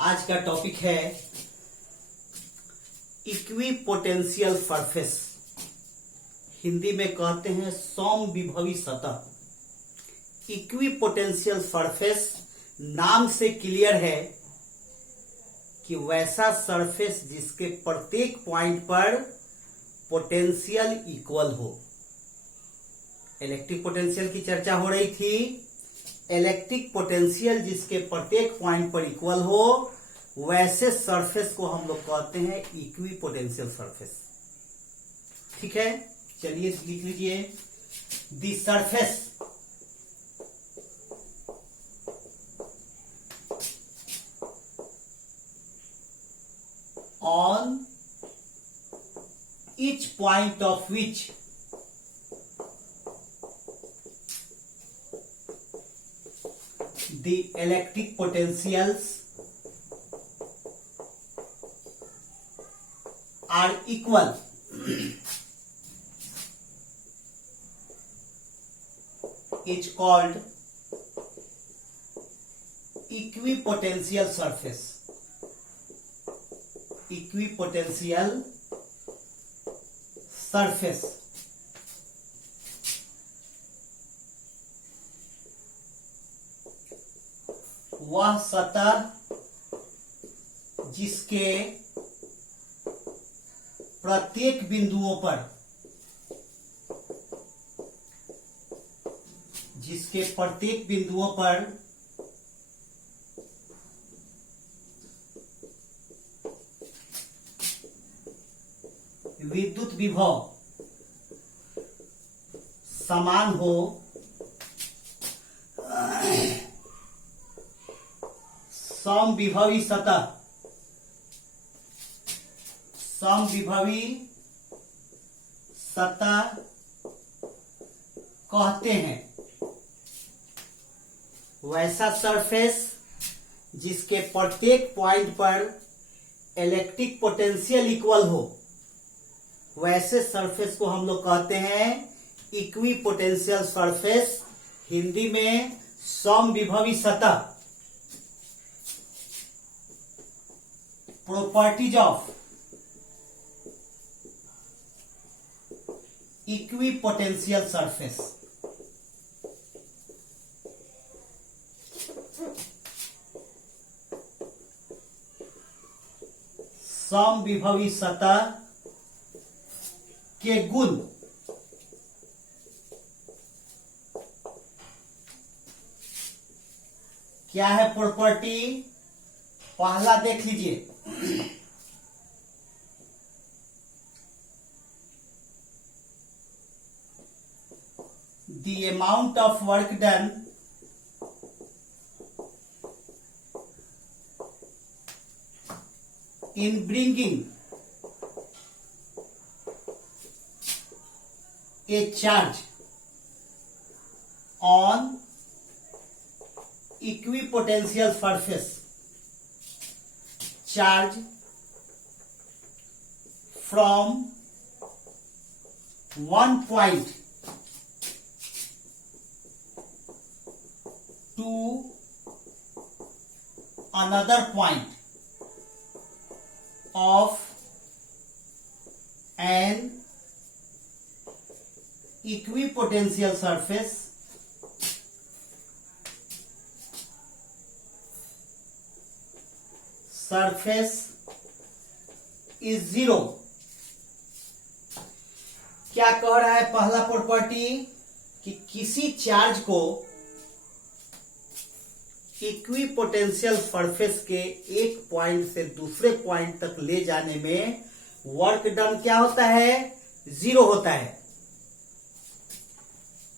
आज का टॉपिक है इक्विपोटेंशियल सरफेस, हिंदी में कहते हैं समविभवी सतह। इक्विपोटेंशियल सरफेस नाम से क्लियर है कि वैसा सरफेस जिसके प्रत्येक पॉइंट पर पोटेंशियल इक्वल हो। इलेक्ट्रिक पोटेंशियल की चर्चा हो रही थी। इलेक्ट्रिक पोटेंशियल जिसके प्रत्येक पॉइंट पर इक्वल हो वैसे सरफेस को हम लोग कहते हैं इक्विपोटेंशियल सरफेस। ठीक है, चलिए लिख लीजिए। The surface on each point of which the electric potentials are equal is called equipotential surface. Equipotential surface वह सतह जिसके प्रत्येक बिंदुओं पर विद्युत विभव समान हो, समविभवी सतह कहते हैं। वैसा सरफेस जिसके प्रत्येक पॉइंट पर इलेक्ट्रिक पोटेंशियल इक्वल हो वैसे सरफेस को हम लोग कहते हैं इक्विपोटेंशियल सरफेस, हिंदी में समविभवी सतह। Properties of equipotential surface. समविभवी सतह के गुण क्या है? प्रॉपर्टी पहला देख लीजिए। The amount of work done in bringing a charge on equipotential surface, charge from one point to another point of an equipotential surface is zero। क्या कह रहा है पहला प्रॉपर्टी कि किसी चार्ज को इक्विपोटेंशियल सरफेस के एक पॉइंट से दूसरे पॉइंट तक ले जाने में वर्क डन क्या होता है? जीरो होता है।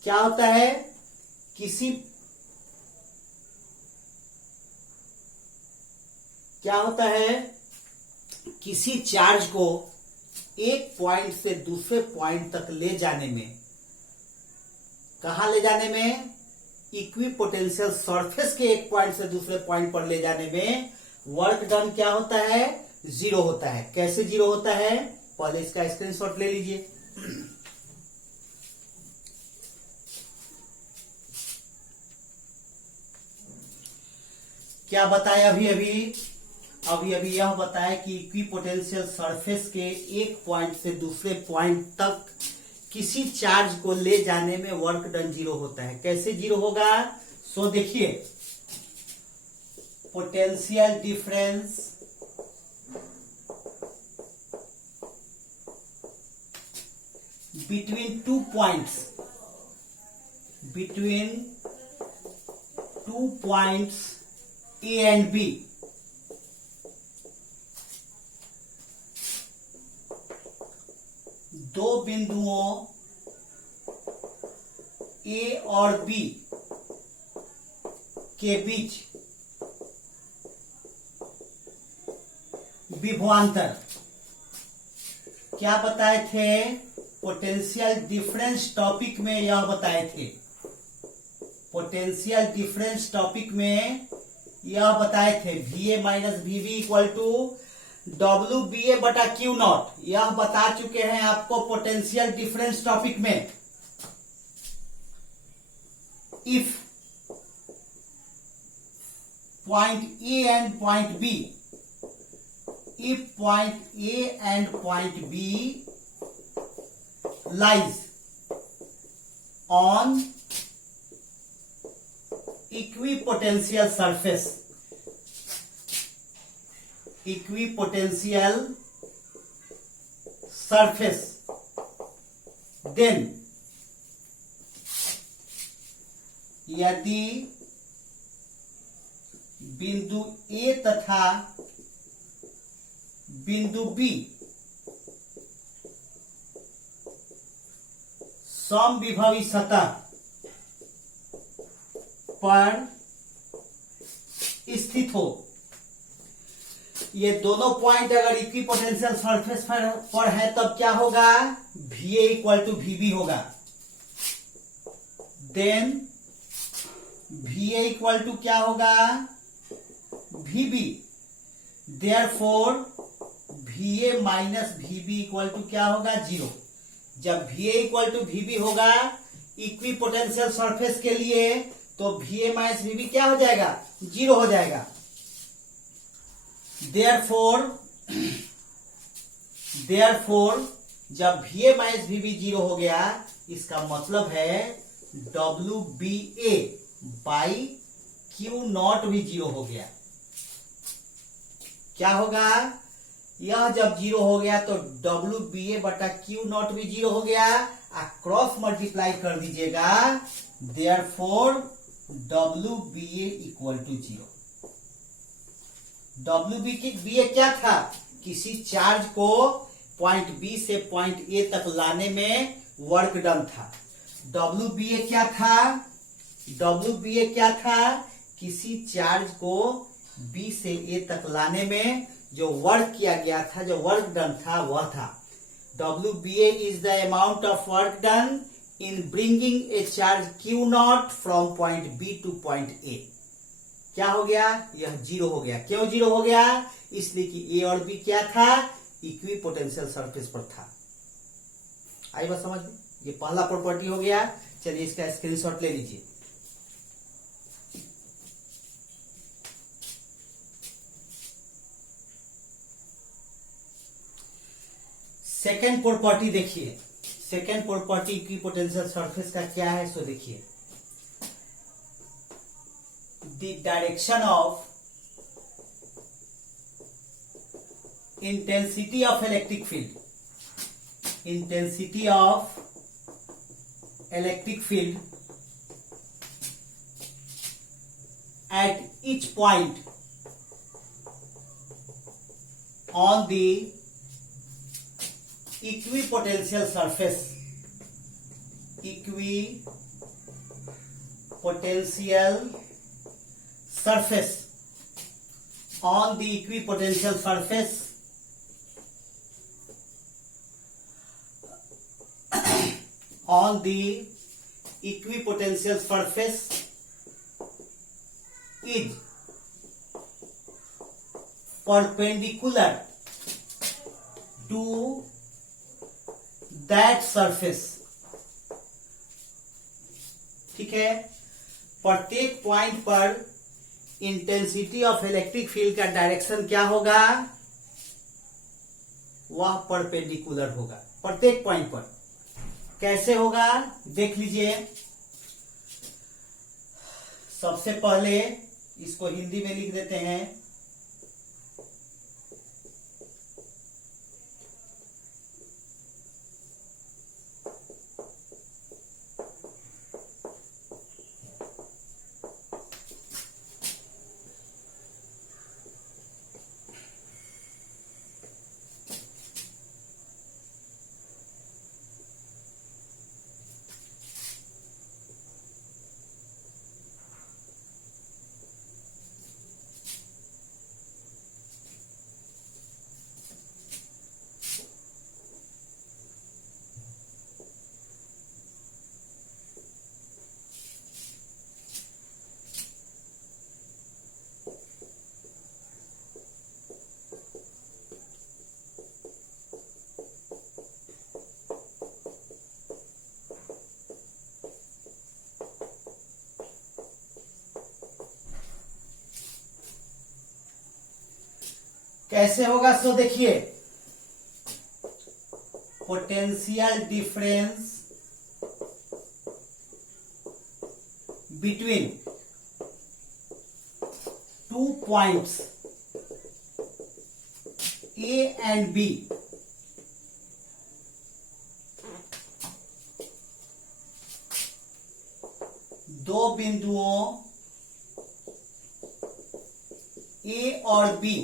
क्या होता है? किसी चार्ज को एक पॉइंट से दूसरे पॉइंट तक ले जाने में, कहां ले जाने में? इक्विपोटेंशियल सरफेस के एक पॉइंट से दूसरे पॉइंट पर ले जाने में वर्क डन क्या होता है? जीरो होता है। कैसे जीरो होता है? पहले इसका स्क्रीनशॉट ले लीजिए। क्या बताया अभी अभी अभी यह बताया कि इक्विपोटेंशियल सरफेस के एक पॉइंट से दूसरे पॉइंट तक किसी चार्ज को ले जाने में वर्क डन जीरो होता है। कैसे जीरो होगा? सो देखिए, potential difference between two points, A and B, दो बिंदुओं A और B के बीच विभवांतर क्या बताए थे? पोटेंशियल डिफरेंस टॉपिक में यह बताए थे। पोटेंशियल डिफरेंस टॉपिक में यह बताए थे VA minus VB equal to WBA बटा Q नॉट। यह बता चुके हैं आपको पोटेंशियल डिफरेंस टॉपिक में। If point A and point B, if point A and point B lies on equipotential surface, then यदि बिंदु A तथा बिंदु B समविभवी सतह पर स्थित हो, ये दोनों पॉइंट अगर इक्विपोटेंशियल सरफेस पर है तब क्या होगा? VA इक्वल टू VB होगा। देन VA इक्वल टू क्या होगा? VB। Therefore VA minus VB equal to क्या होगा? जीरो। जब VA इक्वल टू VB होगा इक्विपोटेंशियल सरफेस के लिए, तो VA माइनस VB क्या हो जाएगा? जीरो हो जाएगा। देयरफॉर जब VA माइनस VB जीरो हो गया, इसका मतलब है WBA बाई Q नॉट भी जीरो हो गया। क्या होगा? यह जब जीरो हो गया तो WBA बटा Q नॉट भी जीरो हो गया। क्रॉस मल्टीप्लाई कर दीजिएगा, therefore WBA equal to zero. WBA क्या था? किसी चार्ज को पॉइंट B से पॉइंट A तक लाने में वर्क डन था। WBA क्या था? किसी चार्ज को B से A तक लाने में जो वर्क किया गया था, जो वर्क डन था, वह था WBA is the amount of work done in bringing a charge Q not from point B two point A। क्या हो गया? यह जीरो हो गया। क्यों जीरो हो गया? इसलिए कि A और B क्या था? इक्विपोटेंशियल सरफेस पर था। आई बात समझ में? ये पहला प्रॉपर्टी हो गया। चलिए इसका स्क्रीनशॉट ले लीजिए। सेकेंड प्रॉपर्टी देखिए। सेकेंड प्रॉपर्टी इक्विपोटेंशियल सरफेस का क्या है? सो देखिए, the direction of intensity of electric field, at each point on the equipotential surface on the equipotential surface on the equipotential surface is perpendicular to that surface। ठीक है, प्रत्येक point पर intensity of electric field का direction क्या होगा, वह perpendicular होगा प्रत्येक पॉइंट पर। कैसे होगा देख लीजिए। सबसे पहले इसको हिंदी में लिख देते हैं। कैसे होगा सो देखिए, potential difference between two points A and B दो बिंदुओं ए और बी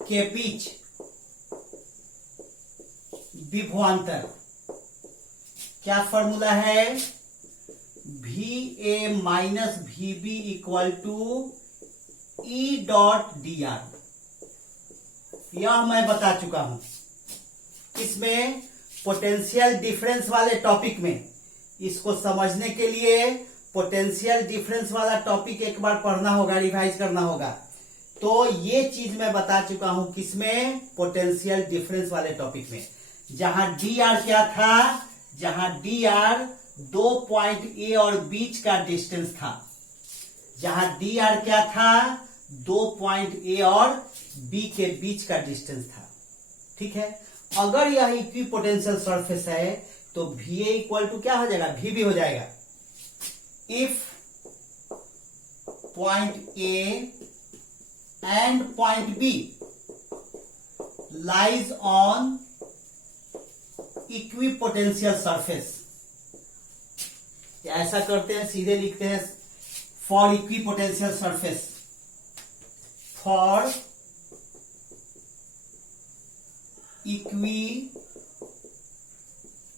के बीच विभवांतर, क्या फॉर्मूला है, V A minus V B equal to E dot D r. यह मैं बता चुका हूं। इसमें पोटेंशियल डिफरेंस वाले टॉपिक में, इसको समझने के लिए पोटेंशियल डिफरेंस वाला टॉपिक एक बार पढ़ना होगा, रिवाइज करना होगा। तो ये चीज मैं बता चुका हूं किसमें, पोटेंशियल डिफरेंस वाले टॉपिक में। जहां डी आर क्या था, जहां डी आर दो पॉइंट ए और बीच का डिस्टेंस था, जहां डी आर क्या था, दो पॉइंट ए और बी के बीच का डिस्टेंस था। ठीक है, अगर यह इक्वी पोटेंशियल सरफेस है तो वी ए इक्वल टू क्या हो जाएगा, वी बी हो जाएगा। If point A and point B lies on equipotential surface, ऐसा करते हैं, सीधे लिखते हैं for equipotential surface, for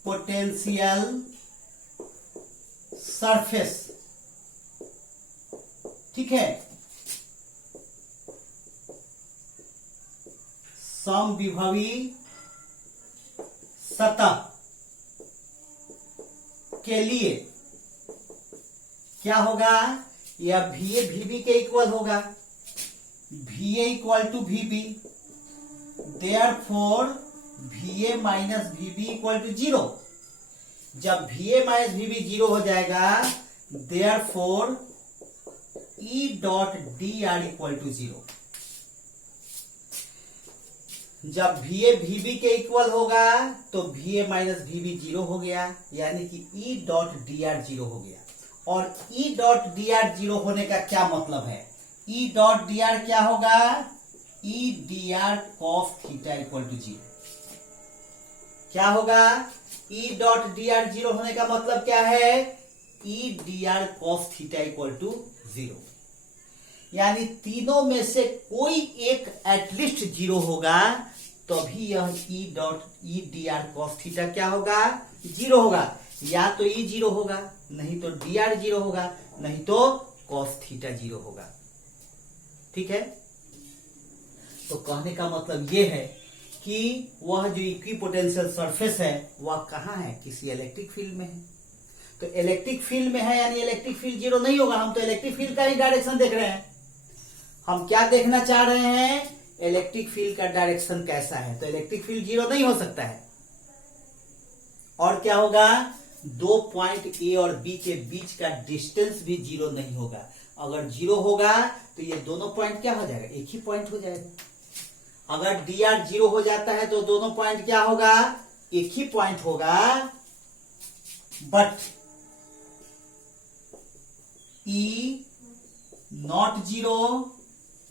equipotential surface। ठीक है, समविभवी सतह के लिए क्या होगा, यह वी ए वी बी के इक्वल होगा, V A equal to V B, therefore V A minus V B equal to zero. जब V A minus V B zero हो जाएगा, therefore E dot D R equal to zero. जब V A V B के equal होगा तो V A minus V B zero हो गया, यानी कि E dot D R zero हो गया। और ई डॉट डी आर जीरो होने का क्या मतलब है, ई डॉट डी आर क्या होगा, e d r cos theta equal to zero. क्या होगा, e dot D R zero होने का मतलब क्या है, e d r cos theta equal to zero. यानी तीनों में से कोई एक एटलीस्ट जीरो होगा, तभी यह E dot E d r cos theta क्या होगा, जीरो होगा। या तो ई जीरो होगा, नहीं तो डी आर जीरो होगा, नहीं तो कॉस थीटा जीरो होगा। ठीक है, तो कहने का मतलब यह है कि वह जो इक्विपोटेंशियल सरफेस है वह कहां है, किसी इलेक्ट्रिक फील्ड में है। तो इलेक्ट्रिक फील्ड में है यानी इलेक्ट्रिक फील्ड जीरो नहीं होगा। हम तो इलेक्ट्रिक फील्ड का ही डायरेक्शन देख रहे हैं। हम क्या देखना चाह रहे हैं, इलेक्ट्रिक फील्ड का डायरेक्शन कैसा है। तो इलेक्ट्रिक फील्ड जीरो नहीं हो सकता है। और क्या होगा, दो पॉइंट ए और बी के बीच का डिस्टेंस भी जीरो नहीं होगा। अगर 0 होगा तो ये दोनों पॉइंट क्या हो जाएगा, एक ही पॉइंट हो जाएगा। अगर dr 0 हो जाता है तो दोनों पॉइंट क्या होगा, एक ही पॉइंट होगा। But E not 0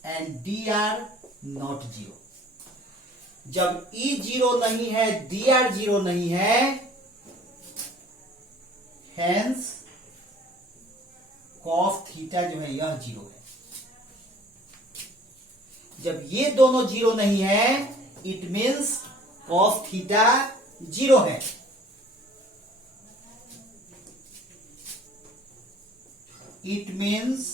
and dr not 0। जब E 0 नहीं है, dr 0 नहीं है, हेंस कॉस थीटा जो है यह 0 है। जब ये दोनों 0 नहीं है, इट मीन्स कॉस थीटा 0 है। इट मीन्स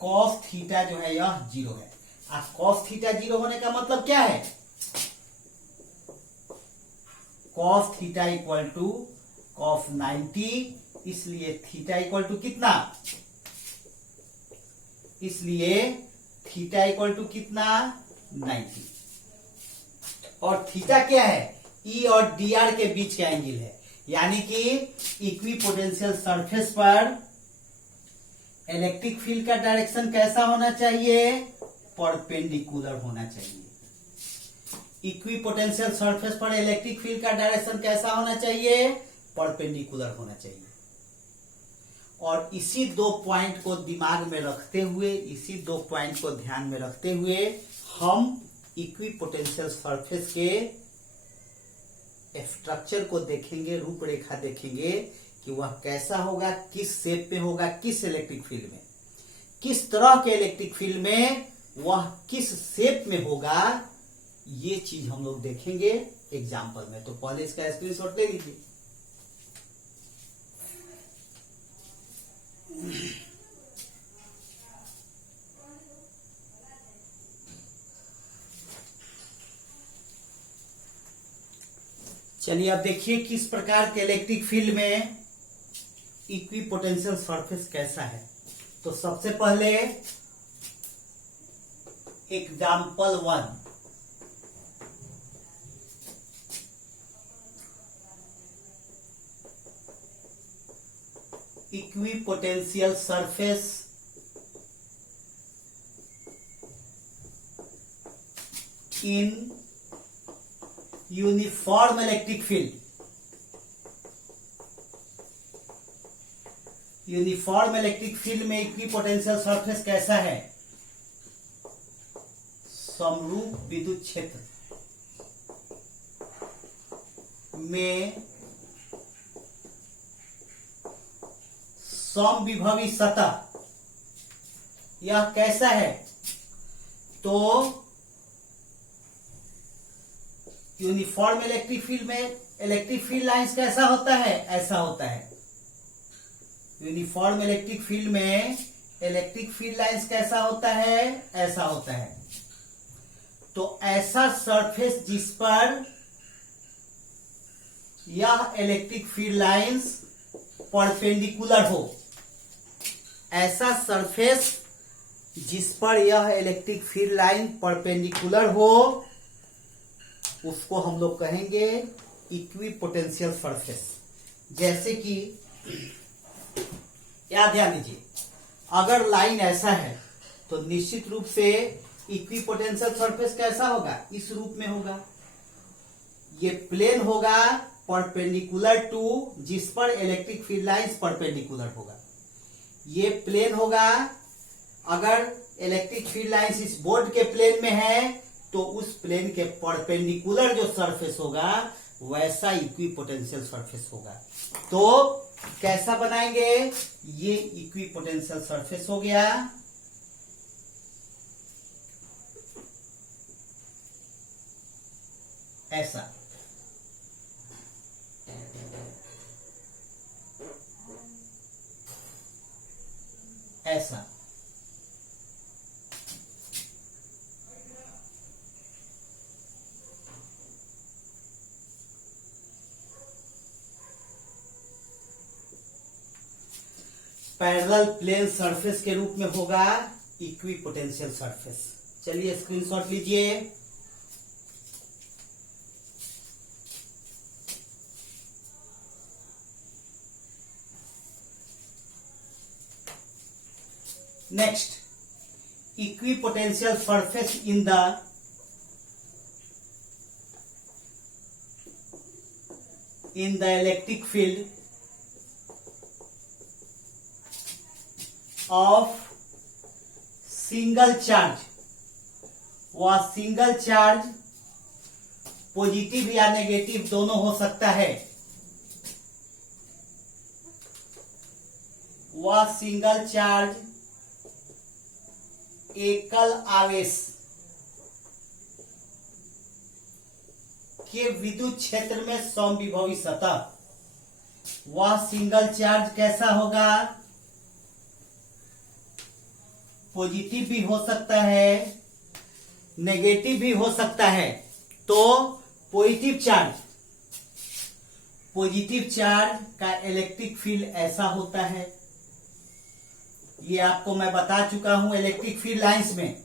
कॉस थीटा जो है यह 0 है। अब कॉस थीटा 0 होने का मतलब क्या है, cos theta equal to cos 90, इसलिए थीटा इक्वल टू कितना, इसलिए थीटा इक्वल टू कितना 90। और थीटा क्या है, ई और dr के बीच का एंगल है, यानी कि इक्विपोटेंशियल सरफेस पर इलेक्ट्रिक फील्ड का डायरेक्शन कैसा होना चाहिए, परपेंडिकुलर होना चाहिए। इक्विपोटेंशियल सरफेस पर इलेक्ट्रिक फील्ड का डायरेक्शन कैसा होना चाहिए, परपेंडिकुलर होना चाहिए। और इसी दो पॉइंट को दिमाग में रखते हुए, इसी दो पॉइंट को ध्यान में रखते हुए हम इक्विपोटेंशियल सरफेस के स्ट्रक्चर को देखेंगे, रूपरेखा देखेंगे कि वह कैसा होगा, किस शेप में होगा, किस इलेक्ट्रिक फील्ड में, किस तरह के इलेक्ट्रिक फील्ड में, वह किस शेप में होगा, ये चीज हम लोग देखेंगे एग्जाम्पल में। तो पहले इसका स्क्रीनशॉट ले लीजिए। चलिए अब देखिए किस प्रकार के इलेक्ट्रिक फील्ड में इक्विपोटेंशियल सरफेस कैसा है। तो सबसे पहले example 1, equipotential surface in uniform electric field. Uniform electric field में इक्विपोटेंशियल सरफेस कैसा है, समरूप विद्युत क्षेत्र में समविभवी सतह, यह कैसा है, तो यूनिफॉर्म इलेक्ट्रिक फील्ड में इलेक्ट्रिक फील्ड लाइंस कैसा होता है, ऐसा होता है। यूनिफॉर्म इलेक्ट्रिक फील्ड में इलेक्ट्रिक फील्ड लाइंस कैसा होता है, ऐसा होता है। तो ऐसा सरफेस जिस पर यह इलेक्ट्रिक फील्ड लाइंस परपेंडिकुलर हो, ऐसा सरफेस जिस पर यह इलेक्ट्रिक फील्ड लाइन परपेंडिकुलर हो, उसको हम लोग कहेंगे इक्विपोटेंशियल सरफेस। जैसे कि याद ध्यान दीजिए, अगर लाइन ऐसा है तो निश्चित रूप से इक्विपोटेंशियल सरफेस कैसा होगा, इस रूप में होगा। ये प्लेन होगा परपेंडिकुलर टू जिस पर इलेक्ट्रिक फील्ड लाइंस परपेंडिकुलर होगा। ये प्लेन होगा, अगर इलेक्ट्रिक फील्ड लाइंस इस बोर्ड के प्लेन में है तो उस प्लेन के परपेंडिकुलर जो सरफेस होगा वैसा इक्विपोटेंशियल सरफेस होगा। तो कैसा बनाएंगे, ये इक्विपोटेंशियल सरफेस हो गया। ऐसा ऐसा पैरेलल प्लेन सरफेस के रूप में होगा इक्विपोटेंशियल सरफेस। चलिए स्क्रीनशॉट लीजिए। Next, equipotential surface in the electric field of single charge, वह सिंगल चार्ज पॉजिटिव या नेगेटिव दोनों हो सकता है। वह सिंगल चार्ज एकल आवेश के विद्युत क्षेत्र में समविभवी सतह, वह सिंगल चार्ज कैसा होगा? पॉजिटिव भी हो सकता है, नेगेटिव भी हो सकता है। तो पॉजिटिव चार्ज का इलेक्ट्रिक फील्ड ऐसा होता है, ये आपको मैं बता चुका हूं इलेक्ट्रिक फील्ड लाइंस में।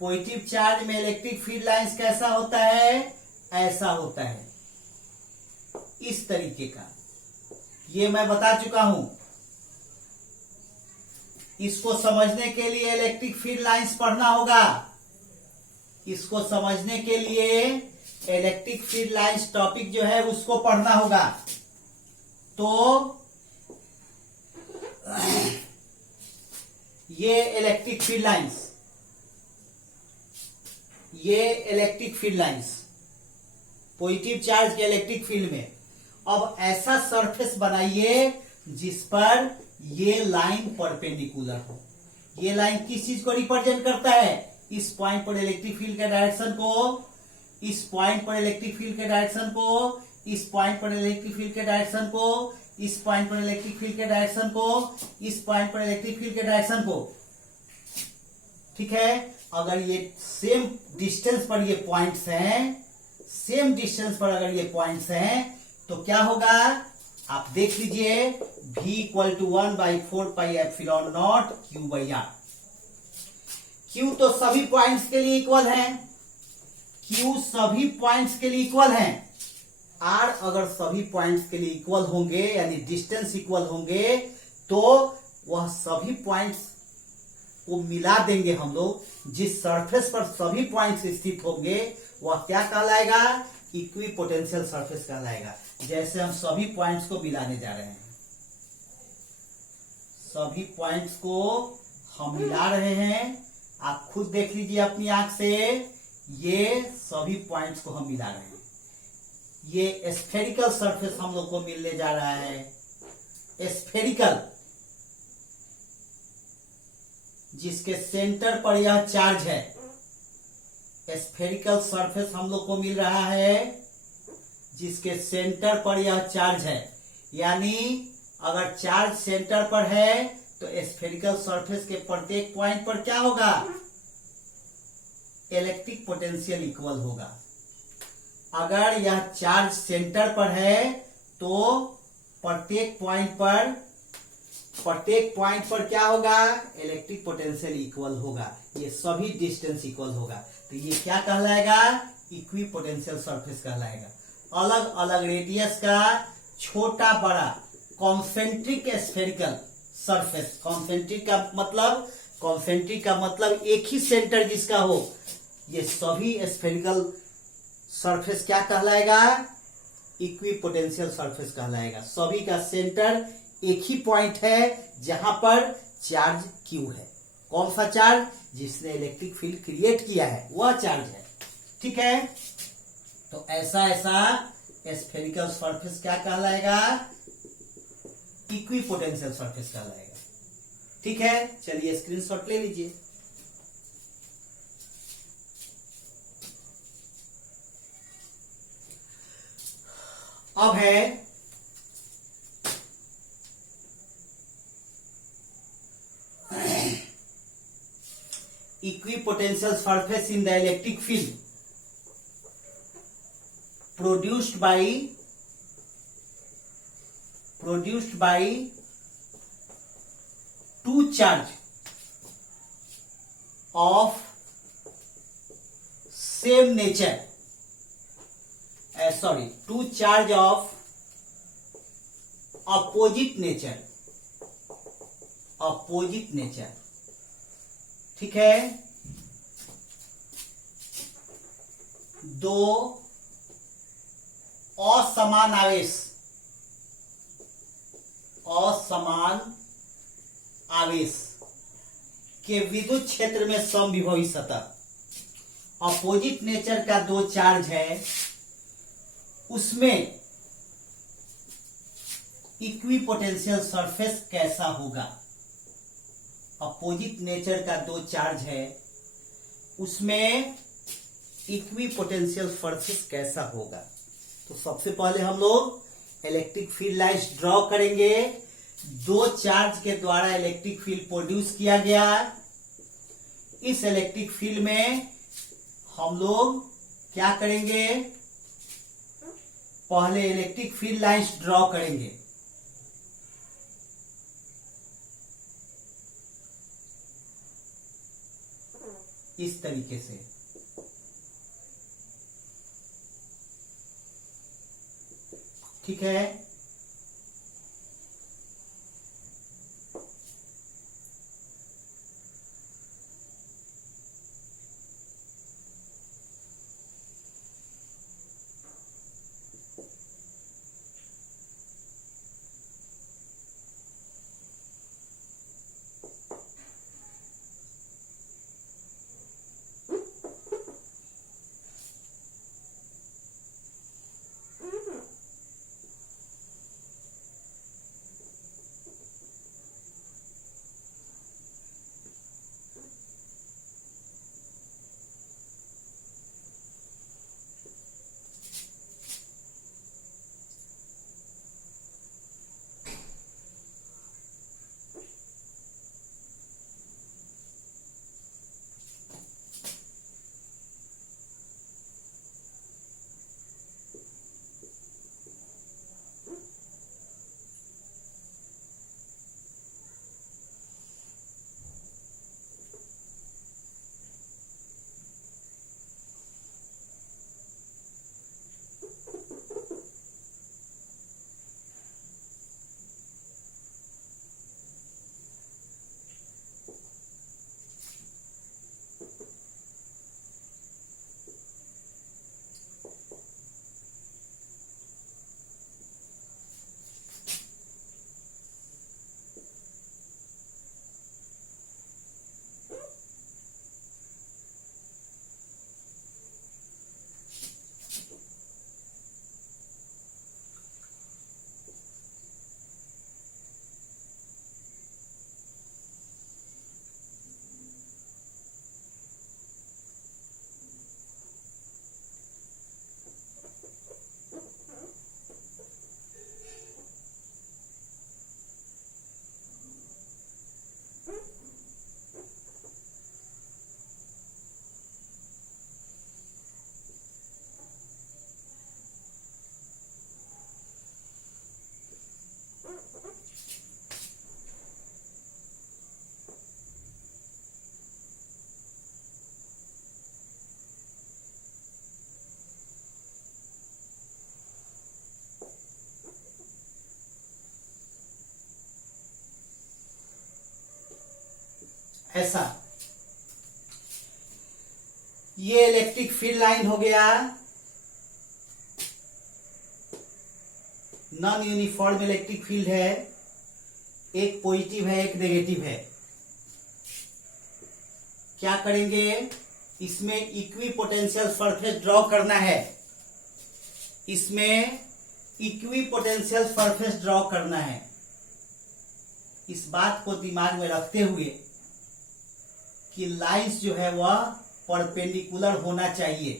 पॉजिटिव चार्ज में इलेक्ट्रिक फील्ड लाइंस कैसा होता है? ऐसा होता है, इस तरीके का, ये मैं बता चुका हूं। इसको समझने के लिए इलेक्ट्रिक फील्ड लाइंस पढ़ना होगा। इसको समझने के लिए इलेक्ट्रिक फील्ड लाइंस टॉपिक जो है उसको पढ़ना होगा। तो ये electric field lines positive charge के इलेक्ट्रिक फील्ड में। अब ऐसा सरफेस बनाइए जिस पर ये लाइन परपेंडिकुलर हो। ये लाइन किस चीज को रिप्रेजेंट करता है? इस पॉइंट पर इलेक्ट्रिक फील्ड के डायरेक्शन को, इस पॉइंट पर इलेक्ट्रिक फील्ड के डायरेक्शन को, इस पॉइंट पर इलेक्ट्रिक फील्ड के डायरेक्शन को, इस पॉइंट पर इलेक्ट्रिक फील्ड के डायरेक्शन को, इस पॉइंट पर इलेक्ट्रिक फील्ड के डायरेक्शन को। ठीक है, अगर ये सेम डिस्टेंस पर ये पॉइंट्स हैं, सेम डिस्टेंस पर अगर ये पॉइंट्स हैं, तो क्या होगा? आप देख लीजिए, V equal to 1/4πε0 Q/R। Q तो सभी पॉइंट्स के लिए इक्वल है, Q सभी पॉइंट्स के लिए इक्वल है। R अगर सभी पॉइंट्स के लिए इक्वल होंगे, यानी डिस्टेंस इक्वल होंगे, तो वह सभी पॉइंट्स को मिला देंगे हम लोग। जिस सरफेस पर सभी पॉइंट्स स्थित होंगे वह क्या कहलाएगा? इक्विपोटेंशियल सरफेस कहलाएगा। जैसे हम सभी पॉइंट्स को मिलाने जा रहे हैं, सभी पॉइंट्स को हम मिला रहे हैं। आप खुद देख लीजिए अपनी आंख से, ये सभी पॉइंट्स को हम मिला रहे हैं। ये स्फेरिकल सरफेस हम लोग को मिलने जा रहा है। स्फेरिकल, जिसके सेंटर पर यह चार्ज है, स्फेरिकल सरफेस हम लोग को मिल रहा है जिसके सेंटर पर यह चार्ज है। यानी अगर चार्ज सेंटर पर है तो स्फेरिकल सरफेस के प्रत्येक पॉइंट पर क्या होगा? इलेक्ट्रिक पोटेंशियल इक्वल होगा। अगर यह चार्ज सेंटर पर है तो प्रत्येक पॉइंट पर क्या होगा? इलेक्ट्रिक पोटेंशियल इक्वल होगा। ये सभी डिस्टेंस इक्वल होगा। तो ये क्या कहलाएगा? इक्विपोटेंशियल सरफेस कहलाएगा। अलग अलग रेडियस का छोटा बड़ा कॉन्सेंट्रिक स्फेरिकल सरफेस। कॉन्सेंट्रिक का मतलब एक ही सेंटर जिसका हो। ये सभी स्फेरिकल सरफेस क्या कहलाएगा? इक्विपोटेंशियल सरफेस कहलाएगा। सभी का सेंटर एक ही पॉइंट है जहां पर चार्ज Q है। कौन सा चार्ज? जिसने इलेक्ट्रिक फील्ड क्रिएट किया है वह चार्ज है। ठीक है, तो ऐसा स्फेरिकल सरफेस क्या कहलाएगा? इक्विपोटेंशियल सरफेस कहलाएगा। ठीक है, चलिए स्क्रीनशॉट ले लीजिए। अब है equipotential surface in the electric field produced by two charge of same nature, two charge of opposite nature, opposite nature. ठीक है, दो असमान आवेश के विद्युत क्षेत्र में समविभवी सतह। अपोजिट नेचर का दो चार्ज है, उसमें इक्विपोटेंशियल सरफेस कैसा होगा। अपोजिट नेचर का दो चार्ज है, उसमें इक्विपोटेंशियल सरफेस कैसा होगा। तो सबसे पहले हम लोग इलेक्ट्रिक फील्ड लाइंस ड्रॉ करेंगे। दो चार्ज के द्वारा इलेक्ट्रिक फील्ड प्रोड्यूस किया गया। इस इलेक्ट्रिक फील्ड में हम लोग क्या करेंगे, पहले इलेक्ट्रिक फील्ड लाइंस ड्रॉ करेंगे। इस तरीके से ठीक है। ऐसा ये इलेक्ट्रिक फील्ड लाइन हो गया। नॉन यूनिफॉर्म इलेक्ट्रिक फील्ड है, एक पॉजिटिव है एक नेगेटिव है। क्या करेंगे, इसमें इक्वी पोटेंशियल सरफेस ड्रॉ करना है। इसमें इक्वी पोटेंशियल सरफेस ड्रॉ करना है। इस बात को दिमाग में रखते हुए कि लाइंस जो है वह परपेंडिकुलर होना चाहिए।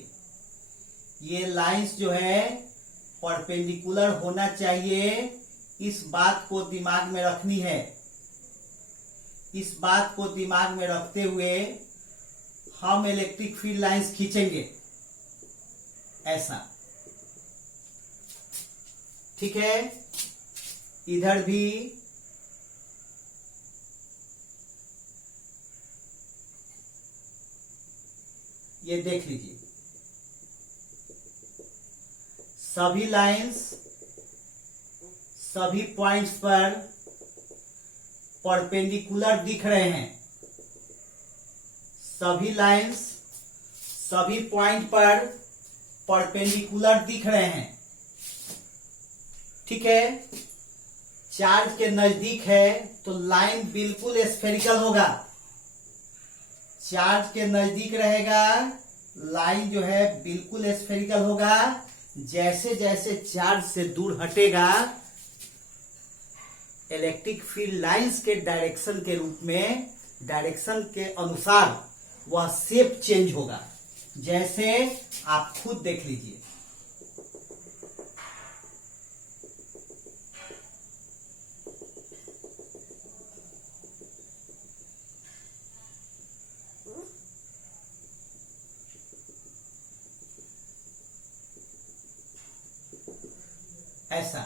ये लाइंस जो है परपेंडिकुलर होना चाहिए, इस बात को दिमाग में रखनी है। इस बात को दिमाग में रखते हुए हम इलेक्ट्रिक फील्ड लाइंस खींचेंगे ऐसा। ठीक है, इधर भी ये देख लीजिए, सभी लाइंस सभी पॉइंट्स पर परपेंडिकुलर दिख रहे हैं, सभी लाइंस सभी पॉइंट पर परपेंडिकुलर दिख रहे हैं, ठीक है। चार्ज के नजदीक है तो लाइन बिल्कुल स्फेरिकल होगा, चार्ज के नजदीक रहेगा लाइन जो है बिल्कुल स्फेरिकल होगा। जैसे जैसे चार्ज से दूर हटेगा इलेक्ट्रिक फील्ड लाइंस के डायरेक्शन के रूप में, डायरेक्शन के अनुसार वह शेप चेंज होगा, जैसे आप खुद देख लीजिए। ऐसा,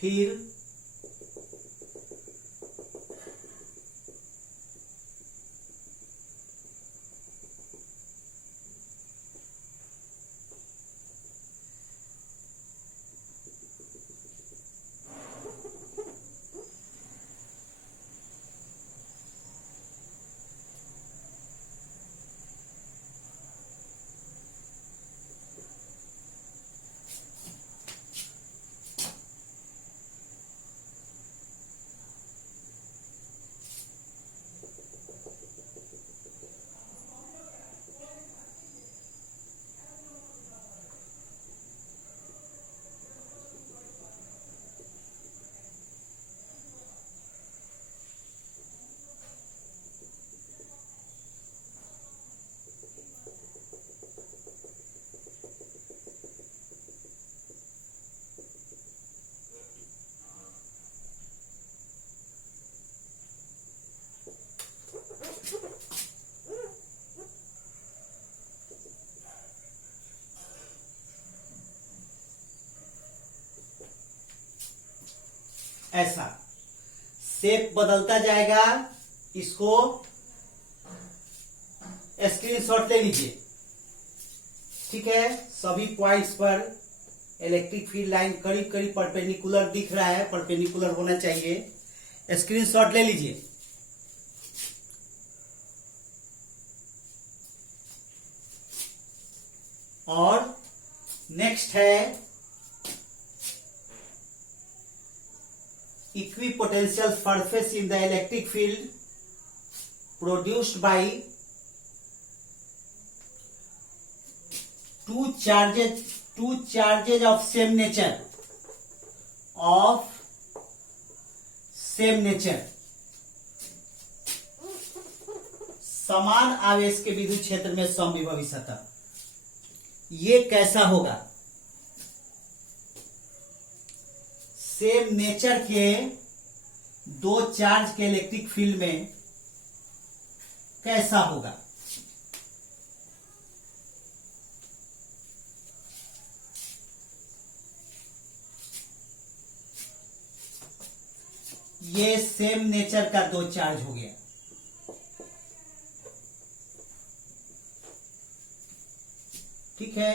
फिर ऐसा शेप बदलता जाएगा। इसको स्क्रीनशॉट ले लीजिए, ठीक है। सभी पॉइंट्स पर इलेक्ट्रिक फील्ड लाइन करीब करीब परपेंडिकुलर दिख रहा है, परपेंडिकुलर होना चाहिए। स्क्रीनशॉट ले लीजिए। और नेक्स्ट है equipotential surface in the electric field produced by two charges of same nature, समान आवेश के विद्युत क्षेत्र में समविभवी सतह। ये कैसा होगा? सेम नेचर के दो चार्ज के इलेक्ट्रिक फील्ड में कैसा होगा? ये सेम नेचर का दो चार्ज हो गया, ठीक है।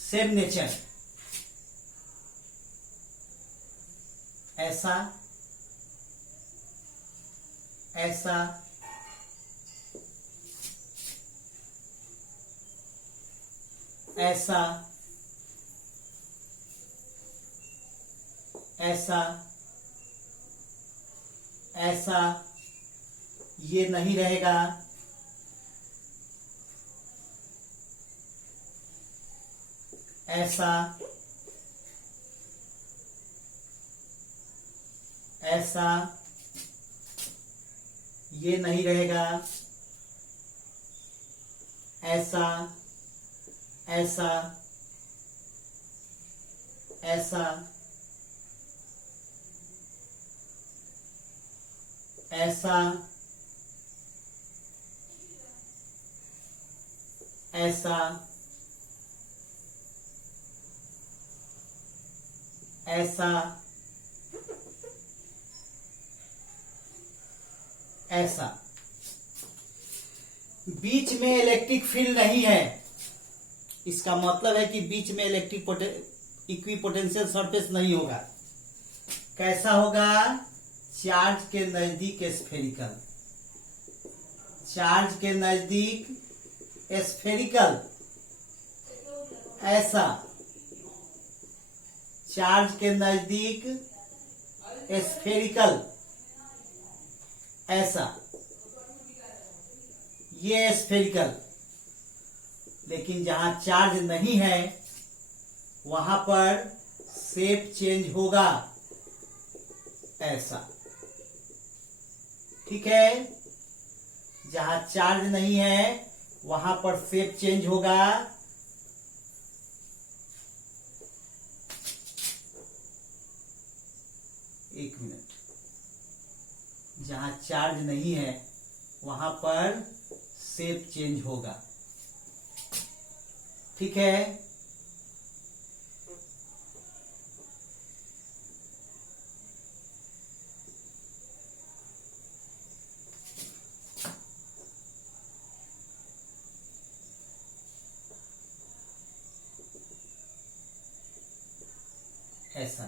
सेम नेचर, ऐसा ऐसा ऐसा ऐसा ऐसा, ये नहीं रहेगा। ऐसा ऐसा ये नहीं रहेगा, ऐसा ऐसा ऐसा ऐसा ऐसा ऐसा ऐसा। बीच में इलेक्ट्रिक फील्ड नहीं है, इसका मतलब है कि बीच में इक्विपोटेंशियल सरफेस नहीं होगा। कैसा होगा? चार्ज के नजदीक स्फेरिकल, चार्ज के नजदीक स्फेरिकल, ऐसा, चार्ज के नजदीक स्फेरिकल, ऐसा, ये स्फेरिकल। लेकिन जहां चार्ज नहीं है वहां पर शेप चेंज होगा, ऐसा। ठीक है, जहां चार्ज नहीं है वहां पर शेप चेंज होगा, एक मिनट, जहां चार्ज नहीं है वहां पर शेप चेंज होगा। ठीक है, ऐसा।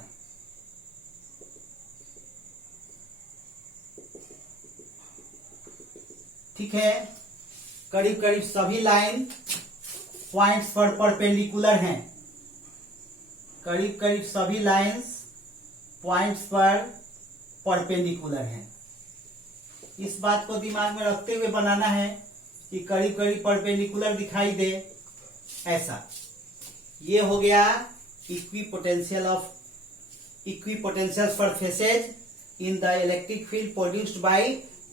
ठीक है, करीब करीब सभी लाइन पॉइंट्स पर परपेंडिकुलर हैं, करीब करीब सभी लाइंस पॉइंट्स पर परपेंडिकुलर हैं। इस बात को दिमाग में रखते हुए बनाना है कि करीब करीब परपेंडिकुलर दिखाई दे, ऐसा। ये हो गया equipotential surfaces in the electric field produced by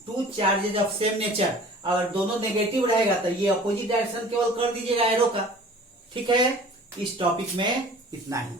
two charges of same nature. अगर दोनों नेगेटिव रहेगा तो ये अपोजिट डायरेक्शन केवल कर दीजिएगा एरो का। ठीक है, इस टॉपिक में इतना ही।